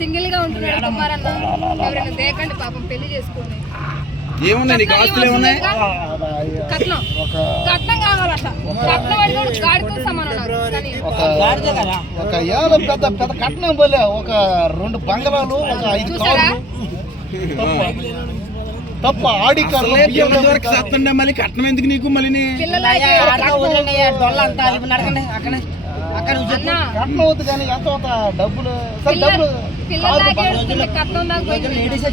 సింగిల్గా ఉంటున్నాడు కుమారన్న. ఎవరైనా దేకండి పాపం పెళ్ళి చేసుకోండి. ఏమున్నాయి? నీకు ఆస్తులు ఏమున్నాయి? కట్నం. కట్నం కావాలట. కట్నం అడిగాడు గాడితో సమానం ఒక ఒక ఏళ్ళ పెద్ద పెద్ద కట్నం పోలే. ఒక రెండు బంగళాలు ఒక ఐదు తప్ప ఆడి మళ్ళీ కట్నం ఎందుకు నీకు? మళ్ళీ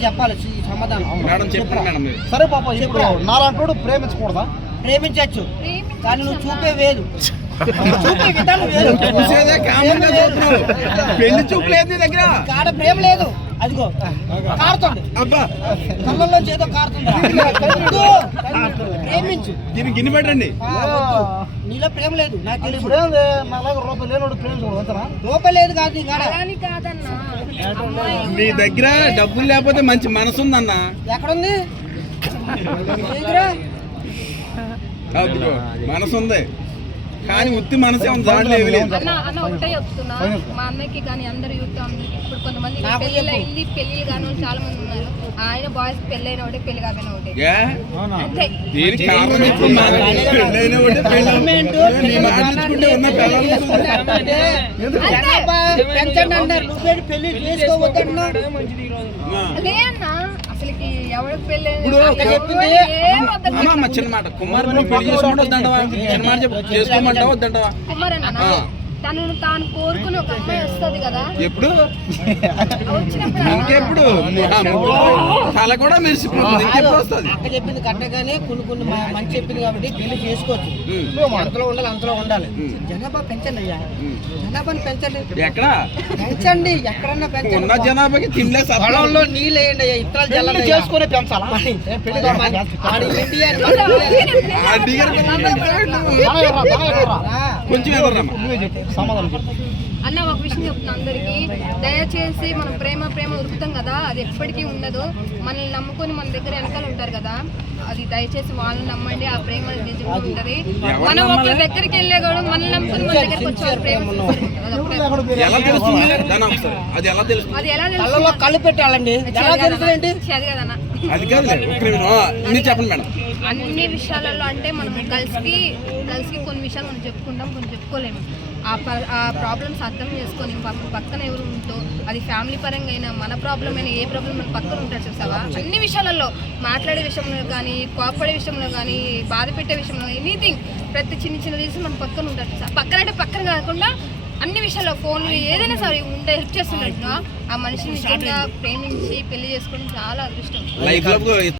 చెప్పాలి సమాధానం. మేడం చెప్పండి మేడం. మీరు సరే పాప ఇప్పుడు నాలాంటోడు ప్రేమించకూడదా? ప్రేమించవచ్చు ప్రేమించు కానీ నువ్వు చూపే వేరు. చూపే విధానం వేరు. పెళ్ళి చూపు లేదు నీ దగ్గర? కాడ ప్రేమ లేదు. అదిగో కారుతుంది. అబ్బా. కళ్ళల్లో చేతో కారుతుంది. ప్రేమించు. దీన్ని గిన్నె పెట్టండి. నీలో ప్రేమ లేదు నాకు ఇప్పుడు ఏంది? లేనోడు అంతనా? రూపాయి లేదు కాదు నీ కాడ నీ దగ్గర డబ్బులు లేకపోతే మంచి మనసు ఉందన్న. ఎక్కడుంది? మనసు ఉంది. కానీ ఉత్తి మనసే ఉంది దాంట్లో ఏమీ లేదు. అన్న అన్న ఒకటే చెప్తున్నా. మా అన్నకి కానీ అందరు యూత్ అందరికి పెళ్ళిళ్ళు చెప్పు. అయింది కాని వాళ్ళు చాలా మంది ఉన్నారు. ఆయన బాయ్స్ పెళ్ళి అయిన ఒకటే పెళ్ళి కాకపోయిన ఒకటే. అంతే. పెళ్ళి అన్న అసలుకి ఎవరికి చిన్న మాట. కుమార్ పెళ్ళి చేసుకోవడం వద్దంటవా? చిన్న మాట చెప్పు చేసుకోమంటావా వద్దంటవా? కుమారన్న? ఆ. తనను తాను కోరుకుని ఒక అమ్మాయి వస్తది కదా. ఎప్పుడు? ఇంకెప్పుడు? తల కూడా మెరిసిపోతుంది. ఇంకెప్పుడు వస్తుంది? అక్క చెప్పింది కరెక్ట్గానే కొన్ని కొన్ని మ- మంచి చెప్పింది కాబట్టి పెళ్ళి చేసుకోవచ్చు. అంతలో ఉండాలి అంతలో ఉండాలి. జనాభా పెంచండి అయ్యా. జనాభాని పెంచండి. ఎక్కడ? పెంచండి ఎక్కడన్నా ఉన్న పెంచండి జనాభాకి తిండే పొలంలో నీళ్ళు వేయండి అయ్యా జల్లండి చేసుకునే పెంచాలా? పెళ్ళి కొంచెం ఎదురమ్మా నువ్వే చెప్పు సమాధానం అన్న ఒక విషయం చెప్తున్నా అందరికి. దయచేసి మనం ప్రేమ ప్రేమ ఉరుకుతాం కదా. అది ఎప్పటికీ ఉండదు. మనల్ని నమ్ముకొని మన దగ్గర వెనకాల ఉంటారు కదా. అది దయచేసి వాళ్ళని నమ్మండి. ఆ ప్రేమ నిజంగా ఉంటది. మనం ఒకరి దగ్గరికి వెళ్ళే కూడా మనల్ని నమ్ముకొని మన దగ్గరికి వచ్చి వాళ్ళ ప్రేమ అది ఎలా తెలుస్తుంది? అది ఎలా కళ్ళలో తెలుసు కళ్ళు పెట్టాలండి. ఎలా అది కదన్న. మీరు చెప్పండి మేడం. అన్ని విషయాలలో అంటే మనం కలిసి కలిసి కొన్ని విషయాలు మనం చెప్పుకుంటాం కొన్ని చెప్పుకోలేము. ఆ ప- ఆ ప్రాబ్లమ్స్ అర్థం చేసుకొని పక్క- పక్కన ఎవరు ఉంటో అది ఫ్యామిలీ పరంగా అయినా మన ప్రాబ్లం అయినా ఏ ప్రాబ్లం మన పక్కన ఉంటారు చూసావా? అన్ని విషయాలలో మాట్లాడే విషయంలో కానీ కోపడే విషయంలో కానీ బాధ పెట్టే విషయంలో ఎనీథింగ్ ప్రతి చిన్న చిన్న విషయం మన పక్కన ఉంటారు చూసా పక్కన అంటే పక్కన కాకుండా అన్ని విషయాల్లో ఫోన్లు ఏదైనా సరే ఉంటే హెల్ప్ చేస్తున్నట్టుగా ఆ మనిషిని నిజంగా ప్రేమించి పెళ్ళి చేసుకోవడం చాలా అదృష్టం. లైఫ్లో